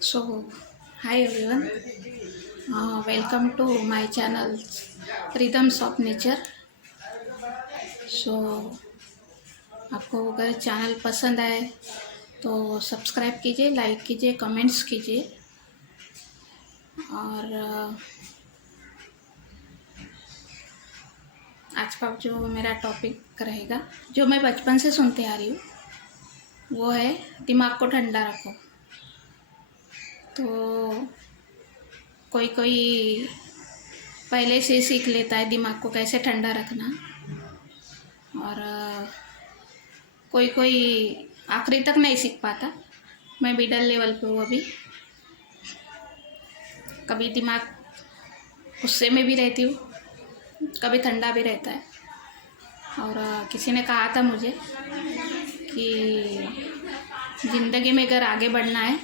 So, hi everyone. Welcome to my channel Rhythms of Nature. So, आपको अगर channel पसंद आए तो सब्सक्राइब कीजिए, लाइक कीजिए, कमेंट्स कीजिए और आज का जो मेरा टॉपिक रहेगा, जो मैं बचपन से सुनते आ रही हूँ, वो है दिमाग को ठंडा रखो। तो कोई कोई पहले से सीख लेता है दिमाग को कैसे ठंडा रखना और कोई कोई आखिरी तक नहीं सीख पाता। मैं मिडल लेवल पे हूँ अभी। कभी दिमाग गुस्से में भी रहती हूँ, कभी ठंडा भी रहता है। और किसी ने कहा था मुझे कि ज़िंदगी में अगर आगे बढ़ना है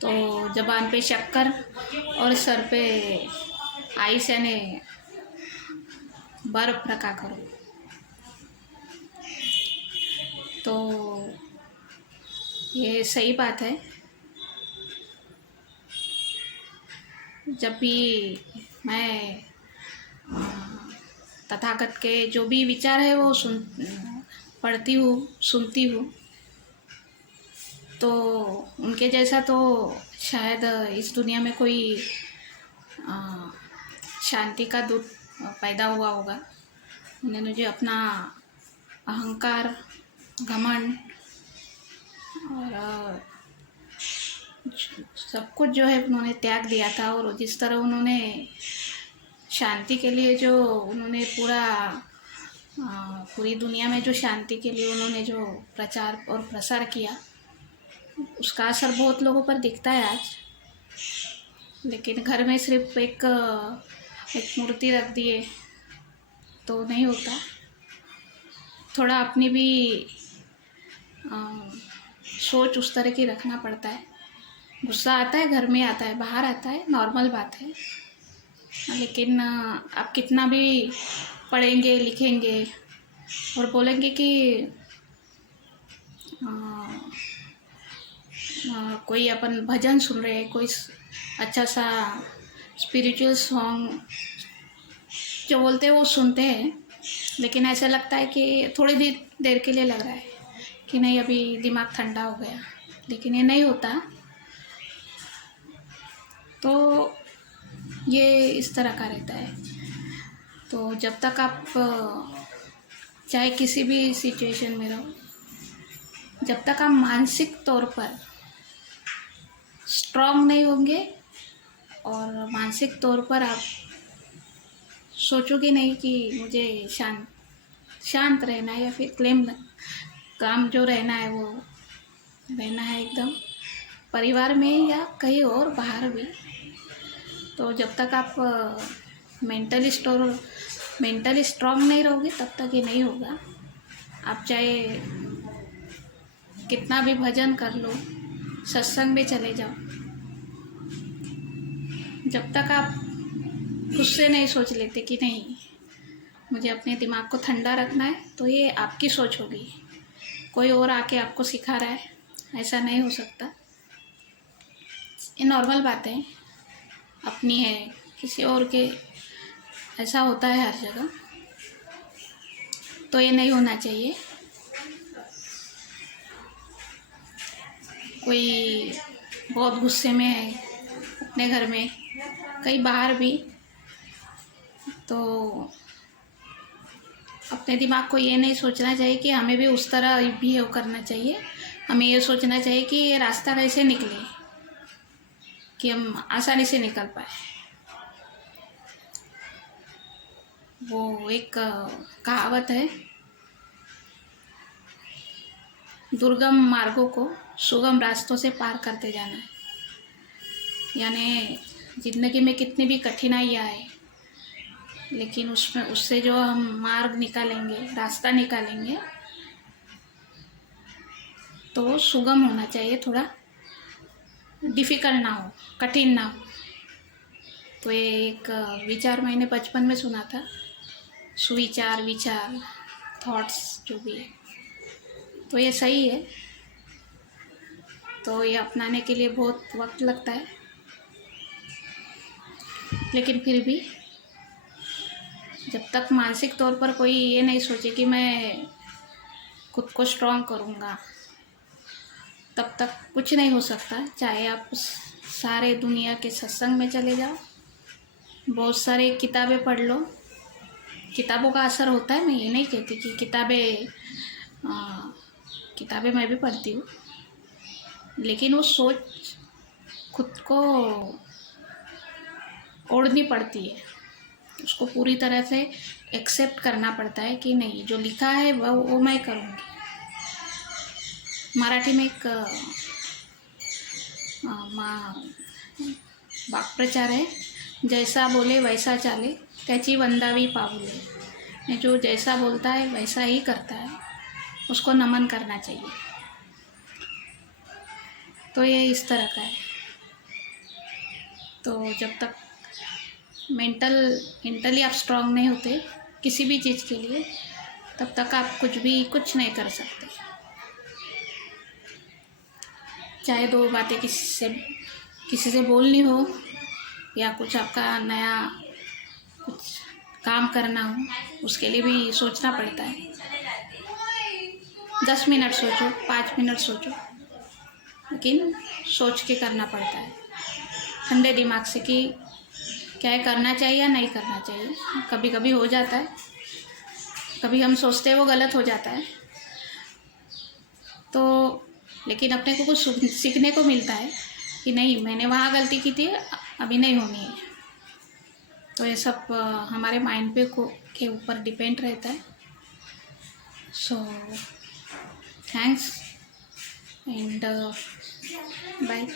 तो ज़बान पे शक्कर और सर पे आइस यानी बर्फ़ रखा करो। तो ये सही बात है। जब भी मैं तथागत के जो भी विचार है वो पढ़ती हूँ, सुनती हूँ, तो उनके जैसा तो शायद इस दुनिया में कोई शांति का दूत पैदा हुआ होगा। उन्होंने जो अपना अहंकार, घमंड और सब कुछ जो है उन्होंने त्याग दिया था, और जिस तरह उन्होंने शांति के लिए जो उन्होंने पूरी दुनिया में जो शांति के लिए उन्होंने जो प्रचार और प्रसार किया, उसका असर बहुत लोगों पर दिखता है आज। लेकिन घर में सिर्फ एक मूर्ति रख दिए तो नहीं होता। थोड़ा अपनी भी सोच उस तरह की रखना पड़ता है। गुस्सा आता है, घर में आता है, बाहर आता है, नॉर्मल बात है। लेकिन आप कितना भी पढ़ेंगे, लिखेंगे और बोलेंगे कि कोई अपन भजन सुन रहे हैं, कोई अच्छा सा स्पिरिचुअल सॉन्ग जो बोलते हैं वो सुनते हैं, लेकिन ऐसा लगता है कि थोड़ी देर के लिए लग रहा है कि नहीं अभी दिमाग ठंडा हो गया, लेकिन ये नहीं होता। तो ये इस तरह का रहता है। तो जब तक आप चाहे किसी भी सिचुएशन में रहो, जब तक आप मानसिक तौर पर स्ट्रांग नहीं होंगे और मानसिक तौर पर आप सोचोगे नहीं कि मुझे शांत रहना है या फिर काम जो रहना है वो रहना है एकदम परिवार में या कहीं और बाहर भी, तो जब तक आप मेंटली स्ट्रांग नहीं रहोगे तब तक ये नहीं होगा। आप चाहे कितना भी भजन कर लो, सत्संग में चले जाओ, जब तक आप खुद से नहीं सोच लेते कि नहीं मुझे अपने दिमाग को ठंडा रखना है, तो ये आपकी सोच होगी। कोई और आके आपको सिखा रहा है, ऐसा नहीं हो सकता। ये नॉर्मल बातें अपनी है, किसी और के ऐसा होता है हर जगह, तो ये नहीं होना चाहिए। कोई बहुत गुस्से में है अपने घर में, कहीं बाहर भी, तो अपने दिमाग को ये नहीं सोचना चाहिए कि हमें भी उस तरह बिहेव करना चाहिए। हमें ये सोचना चाहिए कि ये रास्ता कैसे निकले, कि हम आसानी से निकल पाए। वो एक कहावत है, दुर्गम मार्गों को सुगम रास्तों से पार करते जाना है। यानी ज़िंदगी में कितनी भी कठिनाइयाँ आए, लेकिन उससे जो हम मार्ग निकालेंगे, रास्ता निकालेंगे, तो वो सुगम होना चाहिए, थोड़ा डिफ़िकल्ट ना हो, कठिन ना हो। तो ये एक विचार मैंने बचपन में सुना था, सुविचार, विचार, थॉट्स जो भी है, तो ये सही है। तो ये अपनाने के लिए बहुत वक्त लगता है, लेकिन फिर भी जब तक मानसिक तौर पर कोई ये नहीं सोचे कि मैं खुद को स्ट्रॉन्ग करूँगा, तब तक कुछ नहीं हो सकता। चाहे आप सारे दुनिया के सत्संग में चले जाओ, बहुत सारे किताबें पढ़ लो, किताबों का असर होता है। मैं ये नहीं कहती कि किताबें मैं भी पढ़ती हूँ, लेकिन वो सोच खुद को ओढ़नी पड़ती है, उसको पूरी तरह से एक्सेप्ट करना पड़ता है कि नहीं, जो लिखा है वो मैं करूँगी। मराठी में एक वाक्प्रचार है, जैसा बोले वैसा चाले, त्याची वंदावी पाऊले। जो जैसा बोलता है वैसा ही करता है, उसको नमन करना चाहिए। तो ये इस तरह का है। तो जब तक मेंटली आप स्ट्रांग नहीं होते किसी भी चीज़ के लिए, तब तक आप कुछ नहीं कर सकते। चाहे दो बातें किसी से बोलनी हो, या कुछ आपका नया कुछ काम करना हो, उसके लिए भी सोचना पड़ता है। 10 मिनट सोचो, 5 मिनट सोचो, लेकिन सोच के करना पड़ता है ठंडे दिमाग से कि क्या है, करना चाहिए या नहीं करना चाहिए। कभी कभी हो जाता है, कभी हम सोचते हैं वो गलत हो जाता है, तो लेकिन अपने को कुछ सीखने को मिलता है कि नहीं, मैंने वहाँ गलती की थी, अभी नहीं होनी है। तो ये सब हमारे माइंड के ऊपर डिपेंड रहता है। So thanks and bye.